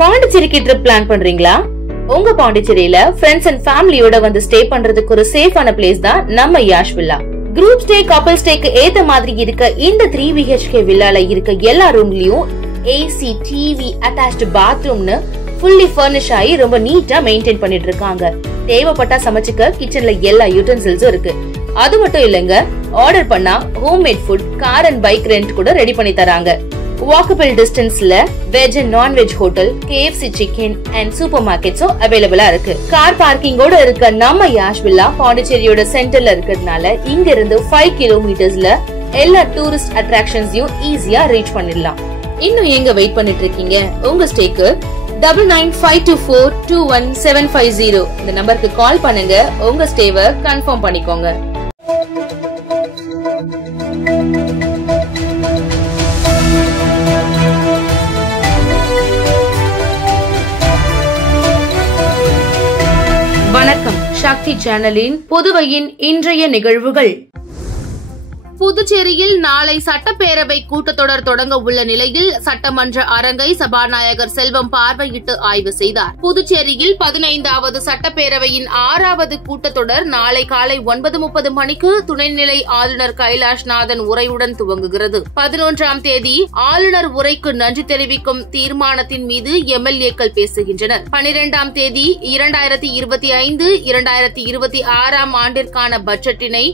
பாண்டிச்சேரிக்கு trip plan பண்றீங்களா? உங்க பாண்டிச்சேரியில ஃப்ரெண்ட்ஸ் அண்ட் ஃபேமிலியோட வந்து ஸ்டே பண்றதுக்கு ஒரு சேஃபான பிளேஸ் தான் நம்ம யாஷ் வில்லா. குரூப் ஸ்டே, கப்பல் ஸ்டேக்கு ஏத்த மாதிரி இருக்க இந்த 3 BHK வில்லால இருக்க எல்லா ரூம்லயும் ஏசி, டிவி, அட்டாச்ட் பாத்ரூம்னு ஃபுல்லி ஃபர்னிஷ் ஆகி ரொம்ப நீட்டா மெயின்டைன் பண்ணிட்டு இருக்காங்க. தேவைப்பட்டா சமைச்சுக்க கிச்சன்ல எல்லா யூட்டன்சில்ஸும் இருக்கு. அது மட்டும் இல்லங்க, ஆர்டர் பண்ணா homemade food, car and bike rent கூட ரெடி பண்ணி தராங்க. வாக்கபிள் டிஸ்டன்ஸ்ல veg and nonveg hotel, KFC chicken and super மார்க்கெட்ஸும் அவைலபிளா இருக்கு. கார் பார்க்கிங்கோட இருக்க நம்ம யாஷ் வில்லா பாண்டிச்சேரியோட சென்டர்ல இருக்கிறதுனால இங்க இருந்து 5 கிலோமீட்டர்ஸ்ல எல்லா டூரிஸ்ட் அட்ராக்ஷன்ஸையும் ஈஸியா ரீச் பண்ணிடலாம். இன்னும் எங்க வெயிட் பண்ணிட்டு இருக்கீங்க? உங்க ஸ்டேக்கு 9952421750 இந்த நம்பருக்கு கால் பண்ணுங்க. உங்க ஸ்டேவை கன்ஃபார்ம் பண்ணிக்கோங்க. வணக்கம். சக்தி சேனலின் புதுவையின் இன்றைய நிகழ்வுகள். புதுச்சேரியில் நாளை சட்டப்பேரவை கூட்டத்தொடர் தொடங்க உள்ள நிலையில் சட்டமன்ற அரங்கை சபாநாயகர் செல்வம் பார்வையிட்டு ஆய்வு செய்தார். புதுச்சேரியில் 15வது சட்டப்பேரவையின் 6வது கூட்டத்தொடர் நாளை காலை 9:30 மணிக்கு துணைநிலை ஆளுநர் கைலாஷ்நாதன் உரையுடன் துவங்குகிறது. 11ஆம் தேதி ஆளுநர் உரைக்கு நன்றி தெரிவிக்கும் தீர்மானத்தின் மீது MLAக்கள் பேசுகின்றனர். 12ஆம் தேதி 2025-2026 ஆண்டிற்கான பட்ஜெட்டினை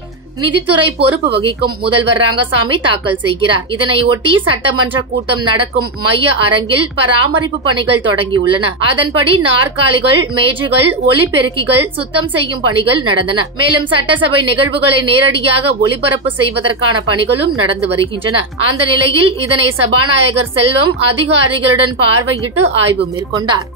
நிதித்துறை பொறுப்பு வகிக்கும் முதல்வர் ரங்கசாமி தாக்கல் செய்கிறார். இதனையொட்டி சட்டமன்ற கூட்டம் நடக்கும் மைய அரங்கில் பராமரிப்பு பணிகள் தொடங்கியுள்ளன. அதன்படி நாற்காலிகள், மேஜைகள், ஒலிபெருக்கிகள் சுத்தம் செய்யும் பணிகள் நடந்தன. மேலும் சட்டசபை நிகழ்வுகளை நேரடியாக ஒளிபரப்பு செய்வதற்கான பணிகளும் நடந்து வருகின்றன. அந்த நிலையில் இதனை சபாநாயகர் செல்வம் அதிகாரிகளுடன் பார்வையிட்டு ஆய்வு மேற்கொண்டார்.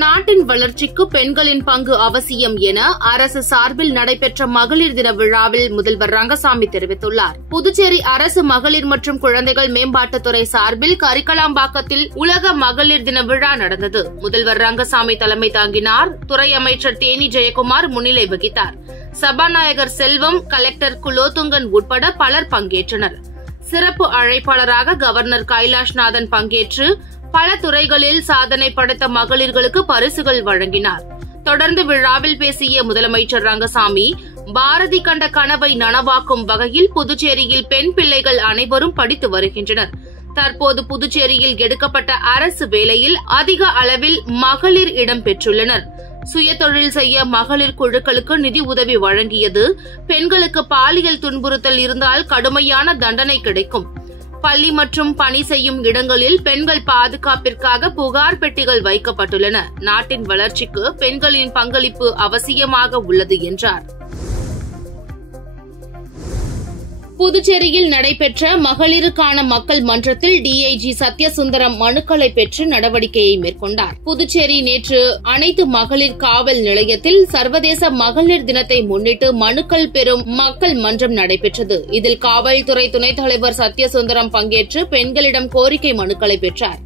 நாட்டின் வளர்ச்சிக்கு பெண்களின் பங்கு அவசியம் என அரசு சார்பில் நடைபெற்ற மகளிர் தின விழாவில் முதல்வர் ரங்கசாமி தெரிவித்துள்ளார். புதுச்சேரி அரசு மகளிர் மற்றும் குழந்தைகள் மேம்பாட்டுத்துறை சார்பில் கரிக்கலாம்பாக்கத்தில் உலக மகளிர் தின விழா நடந்தது. முதல்வர் ரங்கசாமி தலைமை தாங்கினார். துறை அமைச்சர் தேனி ஜெயக்குமார் முன்னிலை வகித்தார். சபாநாயகர் செல்வம், கலெக்டர் குலோத்துங்கன் உட்பட பலர் பங்கேற்றனர். சிறப்பு அழைப்பாளராக கவர்னர் கைலாஷ்நாதன் பங்கேற்று பல துறைகளில் சாதனை படைத்த மகளிர்களுக்கு பரிசுகள் வழங்கினார். தொடர்ந்து விழாவில் பேசிய முதலமைச்சர் ரங்கசாமி, பாரதி கண்ட கனவை நனவாக்கும் வகையில் புதுச்சேரியில் பெண் பிள்ளைகள் அனைவரும் படித்து வருகின்றனர். தற்போது புதுச்சேரியில் எடுக்கப்பட்ட அரசு வேலையில் அதிக அளவில் மகளிர் இடம்பெற்றுள்ளனர். சுயதொழில் செய்ய மகளிர் குழுக்களுக்கு நிதி உதவி வழங்கியது. பெண்களுக்கு பாலியல் துன்புறுத்தல் இருந்தால் கடுமையான தண்டனை கிடைக்கும். பள்ளி மற்றும் பணி செய்யும் இடங்களில் பெண்கள் பாதுகாப்பிற்காக புகார் பெட்டிகள் வைக்கப்பட்டுள்ளன. நாட்டின் வளர்ச்சிக்கு பெண்களின் பங்களிப்பு அவசியமாக உள்ளது என்றார். புதுச்சேரியில் நடைபெற்ற மகளிருக்கான மக்கள் மன்றத்தில் DIG சத்யசுந்தரம் மனுக்களை பெற்று நடவடிக்கையை மேற்கொண்டார். புதுச்சேரி நேற்று அனைத்து மகளிர் காவல் நிலையத்தில் சர்வதேச மகளிர் தினத்தை முன்னிட்டு மனுக்கள் பெறும் மக்கள் மன்றம் நடைபெற்றது. இதில் காவல்துறை துணைத் தலைவர் சத்யசுந்தரம் பங்கேற்று பெண்களிடம் கோரிக்கை மனுக்களை பெற்றார்.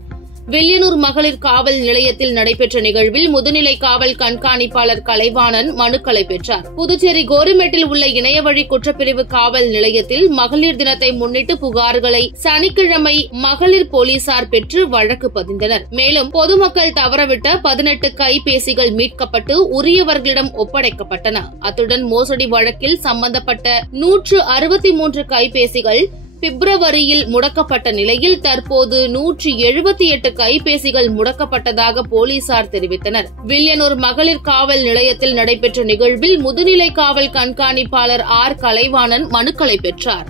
வில்லியனூர் மகளிர் காவல் நிலையத்தில் நடைபெற்ற நிகழ்வில் முதுநிலை காவல் கண்காணிப்பாளர் கலைவாணன் மனுக்களை பெற்றார். புதுச்சேரி கோரிமேட்டில் உள்ள இணையவழி குற்றப்பிரிவு காவல் நிலையத்தில் மகளிர் தினத்தை முன்னிட்டு புகார்களை சனிக்கிழமை மகளிர் போலீசார் பெற்று வழக்கு பதிந்தனர். மேலும் பொதுமக்கள் தவறவிட்ட 18 கைபேசிகள் மீட்கப்பட்டு உரியவர்களிடம் ஒப்படைக்கப்பட்டன. அத்துடன் மோசடி வழக்கில் சம்பந்தப்பட்ட 163 கைபேசிகள் பிப்ரவரியில் முடக்கப்பட்ட நிலையில் தற்போது 178 கைபேசிகள் முடக்கப்பட்டதாக போலீசார் தெரிவித்தனர். வில்லியனூர் மகளிர் காவல் நிலையத்தில் நடைபெற்ற நிகழ்வில் முதுநிலை காவல் கண்காணிப்பாளர் கலைவாணன் மனுக்களை பெற்றார்.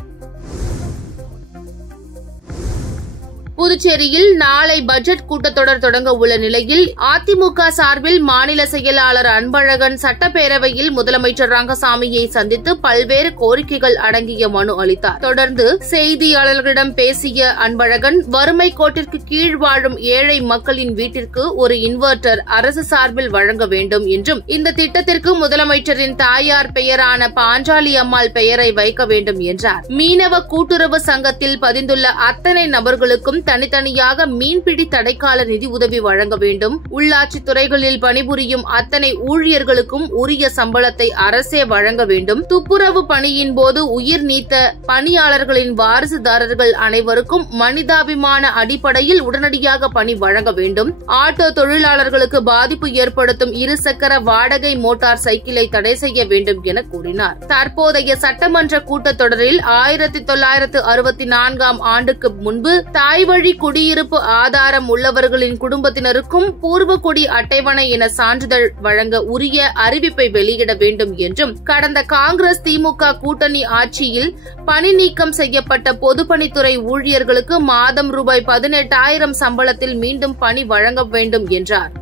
புதுச்சேரியில் நாளை பட்ஜெட் கூட்டத்தொடர் தொடங்க உள்ள நிலையில் அதிமுக சார்பில் மாநில செயலாளர் அன்பழகன் சட்டப்பேரவையில் முதலமைச்சர் ரங்கசாமியை சந்தித்து பல்வேறு கோரிக்கைகள் அடங்கிய மனு அளித்தார். தொடர்ந்து செய்தியாளர்களிடம் பேசிய அன்பழகன், வறுமை கோட்டிற்கு கீழ் வாழும் ஏழை மக்களின் வீட்டிற்கு ஒரு இன்வெர்டர் அரசு சார்பில் வழங்க வேண்டும் என்றும், இந்த திட்டத்திற்கு முதலமைச்சரின் தாயார் பெயரான பாஞ்சாலி அம்மாள் பெயரை வைக்க வேண்டும் என்றார். மீனவ கூட்டுறவு சங்கத்தில் பதிந்துள்ள அத்தனை நபர்களுக்கும் தனித்தனியாக மீன்பிடி தடைக்கால நிதி உதவி வழங்க வேண்டும். உள்ளாட்சி துறைகளில் பணிபுரியும் அத்தனை ஊழியர்களுக்கும் உரிய சம்பளத்தை அரசே வழங்க வேண்டும். துப்புரவு பணியின் போது உயிர் நீத்த பணியாளர்களின் வாரிசுதாரர்கள் அனைவருக்கும் மனிதாபிமான அடிப்படையில் உடனடியாக பணி வழங்க வேண்டும். ஆட்டோ தொழிலாளர்களுக்கு பாதிப்பு ஏற்படுத்தும் இருசக்கர வாடகை மோட்டார் சைக்கிளை தடை செய்ய வேண்டும் என கூறினார். தற்போதைய சட்டமன்ற கூட்டத்தொடரில் 1964 ஆண்டுக்கு முன்பு தாய்வழி குடியிருப்பு ஆதாரம் உள்ளவர்களின் குடும்பத்தினருக்கும் பூர்வகுடி அட்டைவணை என சான்றிதழ் வழங்க உரிய அறிவிப்பை வெளியிட வேண்டும் என்றும், கடந்த காங்கிரஸ் திமுக கூட்டணி ஆட்சியில் பணி நீக்கம் செய்யப்பட்ட பொதுப்பணித்துறை ஊழியர்களுக்கு மாதம் ரூபாய் 18,000 சம்பளத்தில் மீண்டும் பணி வழங்க வேண்டும் என்றார்.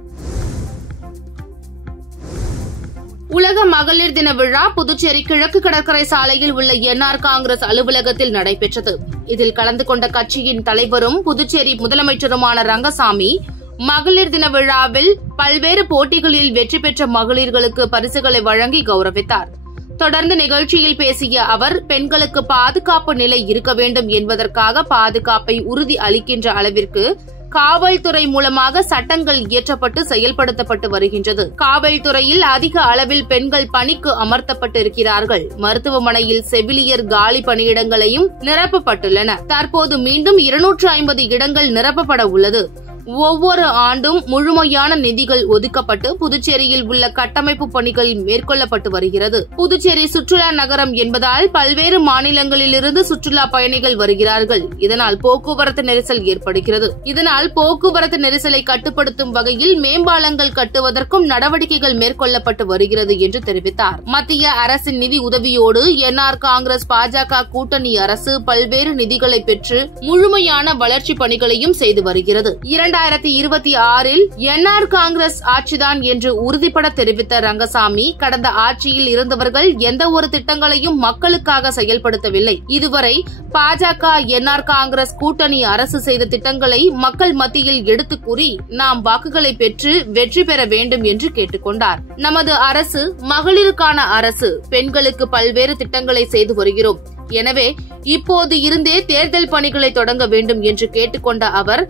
உலக மகளிர் தின விழா புதுச்சேரி கிழக்கு கடற்கரை சாலையில் உள்ள என்ஆர் காங்கிரஸ் அலுவலகத்தில் நடைபெற்றது. இதில் கலந்து கொண்ட கட்சியின் தலைவரும் புதுச்சேரி முதலமைச்சருமான ரங்கசாமி மகளிர் தின விழாவில் பல்வேறு போட்டிகளில் வெற்றி பெற்ற மகளிர்களுக்கு பரிசுகளை வழங்கி கௌரவித்தார். தொடர்ந்து நிகழ்ச்சியில் பேசிய அவர், பெண்களுக்கு பாதுகாப்பு நிலை இருக்க வேண்டும் என்பதற்காக பாதுகாப்பை உறுதி அளிக்கின்ற அளவிற்கு காவல்துறை மூலமாக சட்டங்கள் இயற்றப்பட்டு செயல்படுத்தப்பட்டு வருகின்றது. காவல்துறையில் அதிக அளவில் பெண்கள் பணிக்கு அமர்த்தப்பட்டிருக்கிறார்கள். மருத்துவமனையில் செவிலியர் காலி பணியிடங்களையும் நிரப்பப்பட்டுள்ளன. தற்போது மீண்டும் 250 இடங்கள் நிரப்பப்பட உள்ளது. ஒவ்வொரு ஆண்டும் முழுமையான நிதிகள் ஒதுக்கப்பட்டு புதுச்சேரியில் உள்ள கட்டமைப்பு பணிகள் மேற்கொள்ளப்பட்டு வருகிறது. புதுச்சேரி சுற்றுலா நகரம் என்பதால் பல்வேறு மாநிலங்களிலிருந்து சுற்றுலா பயணிகள் வருகிறார்கள். இதனால் போக்குவரத்து நெரிசல் ஏற்படுகிறது. இதனால் போக்குவரத்து நெரிசலை கட்டுப்படுத்தும் வகையில் மேம்பாலங்கள் கட்டுவதற்கும் நடவடிக்கைகள் மேற்கொள்ளப்பட்டு வருகிறது என்று தெரிவித்தார். மத்திய அரசின் நிதி உதவியோடு என்ஆர் காங்கிரஸ் பாஜக கூட்டணி அரசு பல்வேறு நிதிகளை பெற்று முழுமையான வளர்ச்சி பணிகளையும் செய்து வருகிறது. 2026இல் என்ஆர் காங்கிரஸ் ஆட்சிதான் என்று உறுதிபட தெரிவித்த ரங்கசாமி, கடந்த ஆட்சியில் இருந்தவர்கள் எந்த ஒரு திட்டங்களையும் மக்களுக்காக செயல்படுத்தவில்லை. இதுவரை பாஜக என்ஆர் காங்கிரஸ் கூட்டணி அரசு செய்த திட்டங்களை மக்கள் மத்தியில் எடுத்துக் கூறி நாம் வாக்குகளை பெற்று வெற்றி பெற வேண்டும் என்று கேட்டுக் கொண்டார். நமது அரசு மகளிருக்கான அரசு. பெண்களுக்கு பல்வேறு திட்டங்களை செய்து வருகிறோம். எனவே இப்போது இருந்தே தேர்தல் பணிகளை தொடங்க வேண்டும் என்று கேட்டுக்கொண்ட அவர்,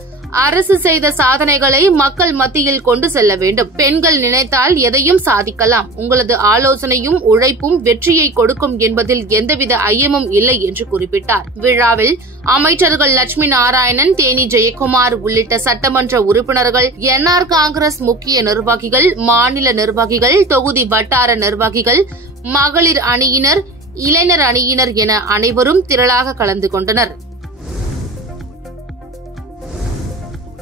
அரசு செய்த சாதனைகளை மக்கள் மத்தியில் கொண்டு செல்ல வேண்டும். பெண்கள் நினைத்தால் எதையும் சாதிக்கலாம். உங்களது ஆலோசனையும் உழைப்பும் வெற்றியை கொடுக்கும் என்பதில் எந்தவித ஐயமும் இல்லை என்று குறிப்பிட்டார். விழாவில் அமைச்சர்கள் லட்சுமி நாராயணன், தேனி ஜெயக்குமார் உள்ளிட்ட சட்டமன்ற உறுப்பினர்கள், என்ஆர் காங்கிரஸ் முக்கிய நிர்வாகிகள், மாநில நிர்வாகிகள், தொகுதி வட்டார நிர்வாகிகள், மகளிர் அணியினர், இளைஞர் அணியினர் என அனைவரும் திரளாக கலந்து கொண்டனர்.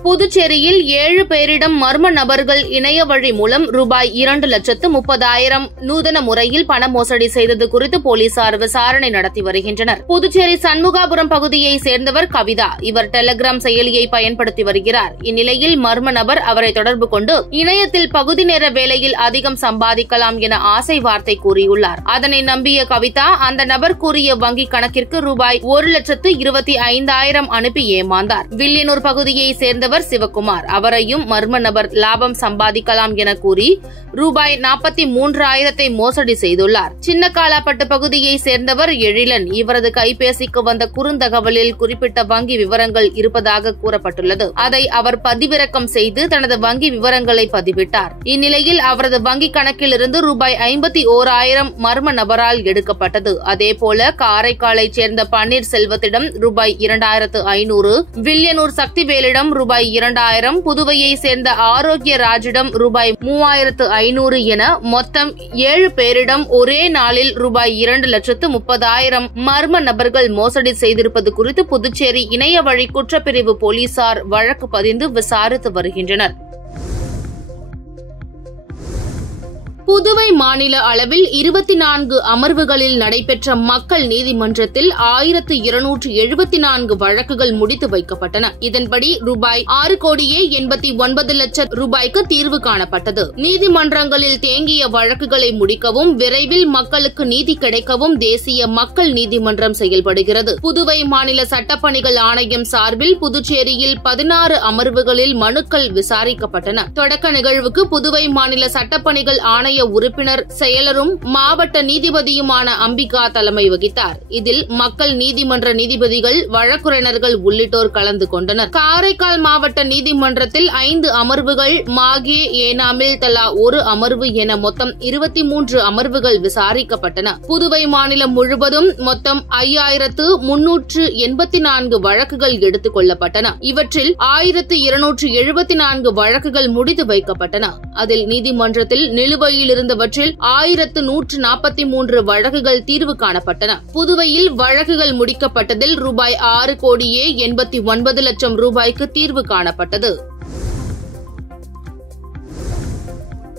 புதுச்சேரியில் 7 பேரிடம் மர்ம நபர்கள் இணைய வழி மூலம் ரூபாய் 2,30,000 நூதன முறையில் பண மோசடி செய்தது குறித்து போலீசார் விசாரணை நடத்தி வருகின்றனர். புதுச்சேரி சண்முகாபுரம் பகுதியைச் சேர்ந்தவர் கவிதா. இவர் டெலிகிராம் செயலியை பயன்படுத்தி வருகிறார். இந்நிலையில் மர்ம நபர் அவரை தொடர்பு கொண்டு இணையத்தில் பகுதி நேர வேலையில் அதிகம் சம்பாதிக்கலாம் என ஆசை வார்த்தை கூறியுள்ளார். அதனை நம்பிய கவிதா அந்த நபர் கூறிய வங்கிக் கணக்கிற்கு ரூபாய் 1,25,000 அனுப்பி ஏமாந்தார். வில்லியனூர் பகுதியைச் சேர்ந்தவர் சிவகுமார். அவரையும் மர்ம நபர் லாபம் சம்பாதிக்கலாம் என கூறி ரூபாய் 43,000 மோசடி செய்துள்ளார். சின்னக்காலாப்பட்டு பகுதியை சேர்ந்தவர் எழிலன். இவரது கைபேசிக்கு வந்த குறுந்தகவலில் குறிப்பிட்ட வங்கி விவரங்கள் இருப்பதாக கூறப்பட்டுள்ளது. அதை அவர் பதிவிறக்கம் செய்து தனது வங்கி விவரங்களை பதிவிட்டார். இந்நிலையில் அவரது வங்கி கணக்கிலிருந்து ரூபாய் 51,000 மர்ம நபரால் எடுக்கப்பட்டது. அதேபோல காரைக்காலைச் சேர்ந்த பன்னீர் செல்வத்திடம் ரூபாய் 2,500, வில்லியனூர் சக்திவேலிடம் ரூபாய் 2,000, புதுவையை சேர்ந்த ஆரோக்கிய ராஜிடம் ரூபாய் 3,500 என மொத்தம் 7 பேரிடம் ஒரே நாளில் ரூபாய் 2,30,000 மர்ம நபர்கள் மோசடி செய்திருப்பது குறித்து புதுச்சேரி இணைய வழி குற்றப்பிரிவு போலீசார் வழக்கு பதிந்து விசாரித்து வருகின்றனர். புதுவை மாநில அளவில் 24 அமர்வுகளில் நடைபெற்ற மக்கள் நீதிமன்றத்தில் 1,274 வழக்குகள் முடித்து வைக்கப்பட்டன. இதன்படி ரூபாய் 6,89,00,000 ரூபாய்க்கு தீர்வு காணப்பட்டது. நீதிமன்றங்களில் தேங்கிய வழக்குகளை முடிக்கவும் விரைவில் மக்களுக்கு நீதி கிடைக்கவும் தேசிய மக்கள் நீதிமன்றம் செயல்படுகிறது. புதுவை மாநில சட்டப்பணிகள் ஆணையம் சார்பில் புதுச்சேரியில் 16 அமர்வுகளில் மனுக்கள் விசாரிக்கப்பட்டன. தொடக்க நிகழ்வுக்கு புதுவை மாநில சட்டப்பணிகள் ஆணைய ஆணைய உறுப்பினர் செயலரும் மாவட்ட நீதிபதியுமான அம்பிகா தலைமை வகித்தார். இதில் மக்கள் நீதிமன்ற நீதிபதிகள், வழக்குரைஞர்கள் உள்ளிட்டோர் கலந்து கொண்டனர். காரைக்கால் மாவட்ட நீதிமன்றத்தில் 5 அமர்வுகள், மாகே, ஏனாமில் தலா 1 அமர்வு என மொத்தம் 23 அமர்வுகள் விசாரிக்கப்பட்டன. புதுவை மாநிலம் முழுவதும் மொத்தம் 5384 வழக்குகள் எடுத்துக் கொள்ளப்பட்டன. இவற்றில் 1274 வழக்குகள் முடித்து வைக்கப்பட்டன. அதில் நீதிமன்றத்தில் நிலுவையில் இருந்தவற்றில் 1143 வழக்குகள் தீர்வு காணப்பட்டன. புதுவையில் வழக்குகள் முடிக்கப்பட்டதில் ரூபாய் 6,89,00,000 ரூபாய்க்கு தீர்வு காணப்பட்டது.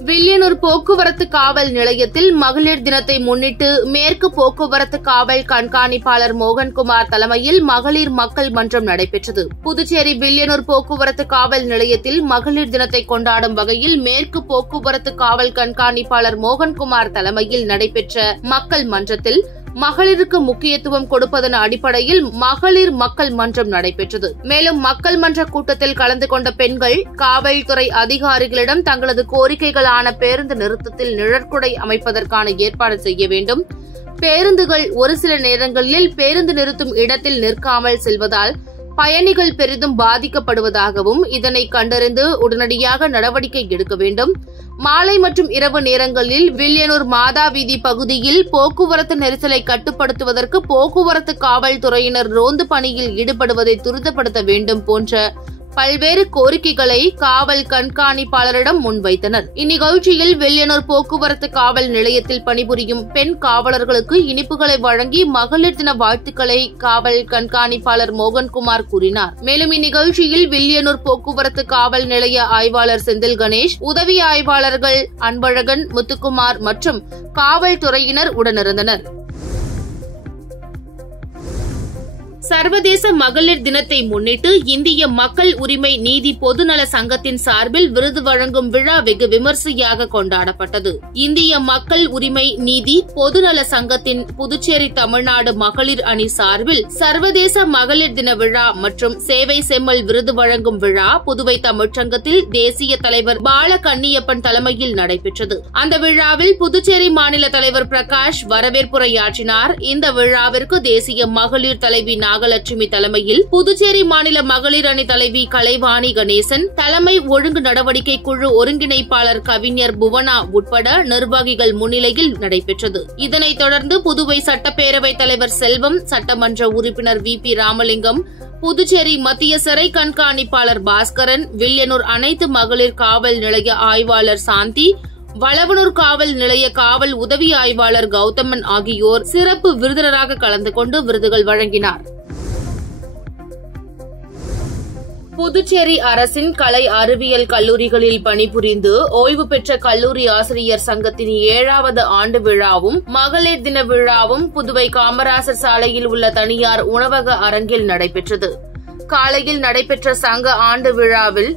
வில்லியனூர் போக்குவரத்து காவல் நிலையத்தில் மகளிர் தினத்தை முன்னிட்டு மேற்கு போக்குவரத்து காவல் கண்காணிப்பாளர் மோகன்குமார் தலைமையில் மகளிர் மக்கள் மன்றம் நடைபெற்றது. புதுச்சேரி வில்லியனூர் போக்குவரத்து காவல் நிலையத்தில் மகளிர் தினத்தை கொண்டாடும் வகையில் மேற்கு போக்குவரத்து காவல் கண்காணிப்பாளர் மோகன்குமார் தலைமையில் நடைபெற்ற மக்கள் மன்றத்தில் மகளிருக்கு முக்கியத்துவம் கொடுப்பதன் அடிப்படையில் மகளிர் மக்கள் மன்றம் நடைபெற்றது. மேலும் மக்கள் மன்ற கூட்டத்தில் கலந்து கொண்ட பெண்கள் காவல்துறை அதிகாரிகளிடம் தங்களது கோரிக்கைகளான பேருந்து நிறுத்தத்தில் நிழற்குடை அமைப்பதற்கான ஏற்பாடு செய்ய வேண்டும், பேருந்துகள் ஒரு சில நேரங்களில் பேருந்து நிறுத்தும் இடத்தில் நிற்காமல் செல்வதால் பயணிகள் பெரிதும் பாதிக்கப்படுவதாகவும் இதனை கண்டறிந்து உடனடியாக நடவடிக்கை எடுக்க வேண்டும், மாலை மற்றும் இரவு நேரங்களில் வில்லியனூர் மாதா வீதி பகுதியில் போக்குவரத்து நெரிசலை கட்டுப்படுத்துவதற்கு போக்குவரத்து காவல்துறையினர் ரோந்து பணியில் ஈடுபடுவதை துரிதப்படுத்த வேண்டும் போன்ற பல்வேறு கோரிக்கைகளை காவல் கண்காணிப்பாளரிடம் முன்வைத்தனர். இந்நிகழ்ச்சியில் வில்லியனூர் போக்குவரத்து காவல் நிலையத்தில் பணிபுரியும் பெண் காவலர்களுக்கு இனிப்புகளை வழங்கி மகளிர் தின வாழ்த்துக்களை காவல் கண்காணிப்பாளர் மோகன்குமார் கூறினார். மேலும் இந்நிகழ்ச்சியில் வில்லியனூர் போக்குவரத்து காவல் நிலைய ஆய்வாளர் செந்தில் கணேஷ், உதவி ஆய்வாளர்கள் அன்பழகன், முத்துக்குமார் மற்றும் காவல்துறையினர் உடனிருந்தனர். சர்வதேச மகளிர் தினத்தை முன்னிட்டு இந்திய மக்கள் உரிமை நீதி பொதுநல சங்கத்தின் சார்பில் விருது வழங்கும் விழா வெகு விமர்சையாக கொண்டாடப்பட்டது. இந்திய மக்கள் உரிமை நீதி பொதுநல சங்கத்தின் புதுச்சேரி தமிழ்நாடு மகளிர் அணி சார்பில் சர்வதேச மகளிர் தின விழா மற்றும் சேவை செம்மல் விருது வழங்கும் விழா புதுவை தமிழ்ச்சங்கத்தில் தேசிய தலைவர் பாலகண்ணியப்பன் தலைமையில் நடைபெற்றது. அந்த விழாவில் புதுச்சேரி மாநில தலைவர் பிரகாஷ் வரவேற்புரையாற்றினார். இந்த விழாவிற்கு தேசிய மகளிர் தலைவி நாகலட்சுமி தலைமையில் புதுச்சேரி மாநில மகளிர் அணி தலைவி கலைவாணி கணேசன், தலைமை ஒழுங்கு நடவடிக்கை குழு ஒருங்கிணைப்பாளர் கவிஞர் புவனா உட்பட நிர்வாகிகள் முன்னிலையில் நடைபெற்றது. இதனைத் தொடர்ந்து புதுவை சட்டப்பேரவைத் தலைவர் செல்வம், சட்டமன்ற உறுப்பினர் VP ராமலிங்கம், புதுச்சேரி மத்திய சிறை கண்காணிப்பாளர் பாஸ்கரன், வில்லியனூர் அனைத்து மகளிர் காவல் நிலைய ஆய்வாளர் சாந்தி, வளவனூர் காவல் நிலைய காவல் உதவி ஆய்வாளர் கௌதமன் ஆகியோர் சிறப்பு விருந்தினராக கலந்து கொண்டு விருதுகள் வழங்கினார். புதுச்சேரி அரசின் கலை அறிவியல் கல்லூரிகளில் பணிபுரிந்து ஓய்வு பெற்ற கல்லூரி ஆசிரியர் சங்கத்தின் 7வது ஆண்டு விழாவும் மகளிர் தின விழாவும் புதுவை காமராசர் சாலையில் உள்ள தனியார் உணவக அரங்கில் நடைபெற்றது. காலையில் நடைபெற்ற சங்க ஆண்டு விழாவில்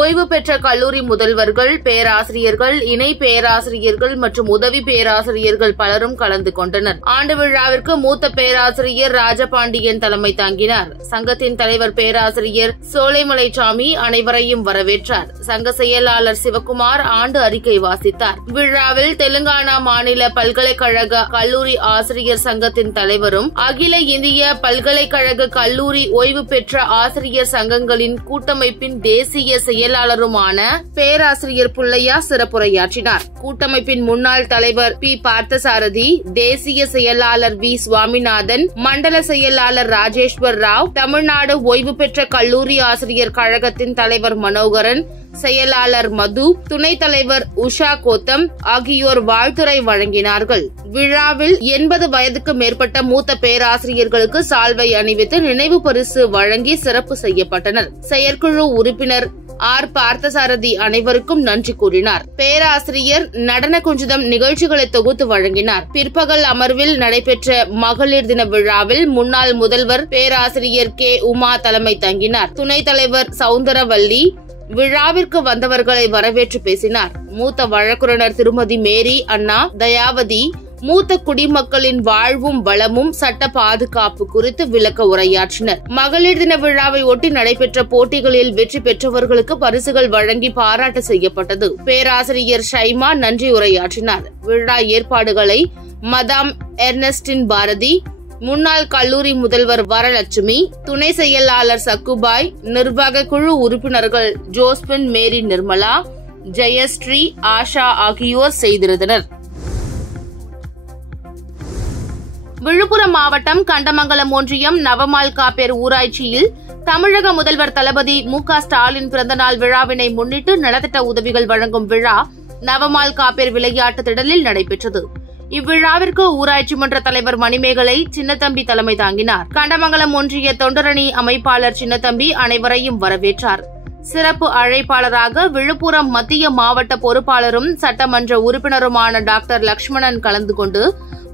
ஓய்வு பெற்ற கல்லூரி முதல்வர்கள், பேராசிரியர்கள், இணை பேராசிரியர்கள் மற்றும் உதவி பேராசிரியர்கள் பலரும் கலந்து கொண்டனர். ஆண்டு விழாவிற்கு மூத்த பேராசிரியர் ராஜபாண்டியன் தலைமை தாங்கினார். சங்கத்தின் தலைவர் பேராசிரியர் சோலைமலைசாமி அனைவரையும் வரவேற்றார். சங்க செயலாளர் சிவக்குமார் ஆண்டு அறிக்கை வாசித்தார். விழாவில் தெலுங்கானா மாநில பல்கலைக்கழக கல்லூரி ஆசிரியர் சங்கத்தின் தலைவரும் அகில இந்திய பல்கலைக்கழக கல்லூரி ஓய்வு பெற்ற ஆசிரியர் சங்கங்களின் கூட்டமைப்பின் தேசிய செயலாளருமான பேராசிரியர் புள்ளையா சிறப்புரையாற்றினார். கூட்டமைப்பின் முன்னாள் தலைவர் P. பார்த்தசாரதி, தேசிய செயலாளர் V. சுவாமிநாதன், மண்டல செயலாளர் ராஜேஸ்வர் ராவ், தமிழ்நாடு ஓய்வு பெற்ற கல்லூரி ஆசிரியர் கழகத்தின் தலைவர் மனோகரன், செயலாளர் மது, துணைத் தலைவர் உஷா கோத்தம் ஆகியோர் வாழ்த்துரை வழங்கினார்கள். விழாவில் 80 வயதுக்கு மேற்பட்ட மூத்த பேராசிரியர்களுக்கு சால்வை அணிவித்து நினைவு பரிசு வழங்கி சிறப்பு செய்யப்பட்டனர். செயற்குழு உறுப்பினர் R. பார்த்தசாரதி அனைவருக்கும் நன்றி கூறினார். பேராசிரியர் நடன குஞ்சுதம் நிகழ்ச்சிகளை தொகுத்து வழங்கினார். பிற்பகல் அமர்வில் நடைபெற்ற மகளிர் தின விழாவில் முன்னாள் முதல்வர் பேராசிரியர் K. உமா தலைமை தங்கினார். துணைத் தலைவர் சவுந்தரவல்லி விழாவிற்கு வந்தவர்களை வரவேற்று பேசினார். மூத்த வழக்குரைஞர் திருமதி மேரி அண்ணா தயாவதி, மூத்த குடிமக்களின் வாழ்வும் வளமும் சட்ட பாதுகாப்பு குறித்து விளக்க உரையாற்றினர். மகளிர் தின விழாவை ஒட்டி நடைபெற்ற போட்டிகளில் வெற்றி பெற்றவர்களுக்கு பரிசுகள் வழங்கி பாராட்டு செய்யப்பட்டது. பேராசிரியர் ஷைமா நன்றி உரையாற்றினார். விழா ஏற்பாடுகளை மதாம் எர்னஸ்டின் பாரதி, முன்னாள் கல்லூரி முதல்வர் வரலட்சுமி, துணை செயலாளர் சக்குபாய், நிர்வாக குழு உறுப்பினர்கள் ஜோஸ்பின், மேரி நிர்மலா, ஜெயஸ்ரீ, ஆஷா ஆகியோர் செய்திருந்தனர். விழுப்புரம் மாவட்டம் கண்டமங்கலம் ஒன்றியம் நவமால்காப்பேர் ஊராட்சியில் தமிழக முதல்வர் தளபதி மு.க. ஸ்டாலின் பிறந்தநாள் விழாவினை முன்னிட்டு நலத்திட்ட உதவிகள் வழங்கும் விழா நவமால்காப்பேர் விளையாட்டு திடலில் நடைபெற்றது. இவ்விழாவிற்கு ஊராட்சி மன்ற தலைவர் மணிமேகலை சின்னத்தம்பி தலைமை தாங்கினார். கண்டமங்கலம் ஒன்றிய தொண்டரணி அமைப்பாளர் சின்னத்தம்பி அனைவரையும் வரவேற்றார். சிறப்பு அழைப்பாளராக விழுப்புரம் மத்திய மாவட்ட பொறுப்பாளரும் சட்டமன்ற உறுப்பினருமான டாக்டர் லட்சுமணன் கலந்து கொண்டு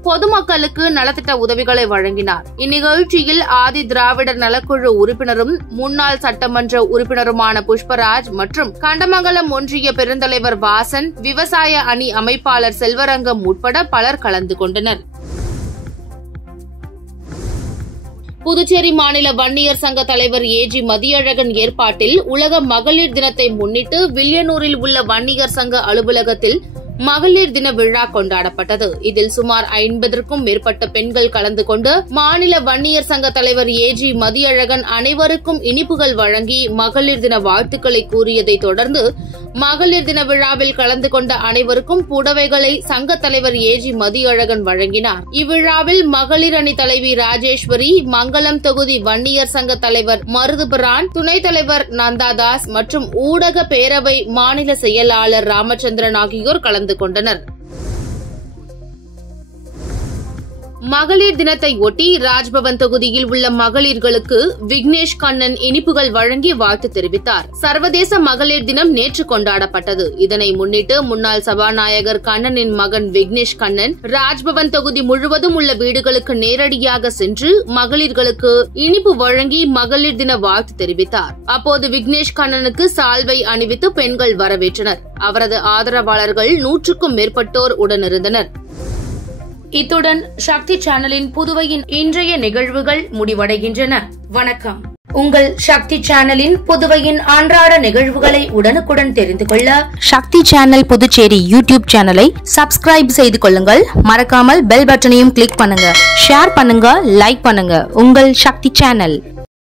பொதுமக்களுக்கு நலத்திட்ட உதவிகளை வழங்கினார். இந்நிகழ்ச்சியில் ஆதி திராவிடர் நலக்குழு உறுப்பினரும் முன்னாள் சட்டமன்ற உறுப்பினருமான புஷ்பராஜ் மற்றும் கண்டமங்கலம் ஒன்றிய பெருந்தலைவர் வாசன், விவசாய அணி அமைப்பாளர் செல்வரங்கம் உட்பட பலர் கலந்து கொண்டனர். புதுச்சேரி மாநில வன்னியர் சங்க தலைவர் ஏஜி மதியழகன் ஏற்பாட்டில் உலக மகளிர் தினத்தை முன்னிட்டு வில்லியனூரில் உள்ள வன்னியர் சங்க அலுவலகத்தில் மகளிர் தின விழா கொண்டாடப்பட்டது. இதில் சுமார் 50க்கும் மேற்பட்ட பெண்கள் கலந்து கொண்டு மாநில வன்னியர் சங்க தலைவர் ஏஜி மதியழகன் அனைவருக்கும் இனிப்புகள் வழங்கி மகளிர் தின வாழ்த்துக்களை கூறியதை தொடர்ந்து மகளிர் தின விழாவில் கலந்து கொண்ட அனைவருக்கும் புடவைகளை சங்க தலைவர் ஏஜி மதியழகன் வழங்கினார். இவ்விழாவில் மகளிர் அணி தலைவி ராஜேஸ்வரி, மங்கலம் தொகுதி வன்னியர் சங்க தலைவர் மருதுபிரான், துணைத் தலைவர் நந்தாதாஸ் மற்றும் ஊடக பேரவை மாநில செயலாளர் ராமச்சந்திரன் ஆகியோர் கலந்து கொண்டனர். மகளிர் தினத்தை ஒட்டி ராஜ்பவன் தொகுதியில் உள்ள மகளிர்களுக்கு விக்னேஷ் கண்ணன் இனிப்புகள் வழங்கி வாழ்த்து தெரிவித்தார். சர்வதேச மகளிர் தினம் நேற்று கொண்டாடப்பட்டது. இதனை முன்னிட்டு முன்னாள் சபாநாயகர் கண்ணனின் மகன் விக்னேஷ் கண்ணன் ராஜ்பவன் தொகுதி முழுவதும் உள்ள வீடுகளுக்கு நேரடியாக சென்று மகளிர்களுக்கு இனிப்பு வழங்கி மகளிர் தின வாழ்த்து தெரிவித்தார். அப்போது விக்னேஷ் கண்ணனுக்கு சால்வை அணிவித்து பெண்கள் வரவேற்றனர். அவரது ஆதரவாளர்கள் 100க்கும் மேற்பட்டோர் உடனிருந்தனர். இத்துடன் சக்தி சேனலின் புதுவையின் இன்றைய நிகழ்வுகள் முடிவடைகின்றன. வணக்கம். உங்கள் சக்தி சேனலின் புதுவையின் அன்றாட நிகழ்வுகளை உடனுக்குடன் தெரிந்து கொள்ள சக்தி சேனல் புதுச்சேரி யூடியூப் சேனலை சப்ஸ்கிரைப் செய்து கொள்ளுங்கள். மறக்காமல் பெல் பட்டனையும் கிளிக் பண்ணுங்க. ஷேர் பண்ணுங்க, லைக் பண்ணுங்க. உங்கள் சக்தி சேனல்.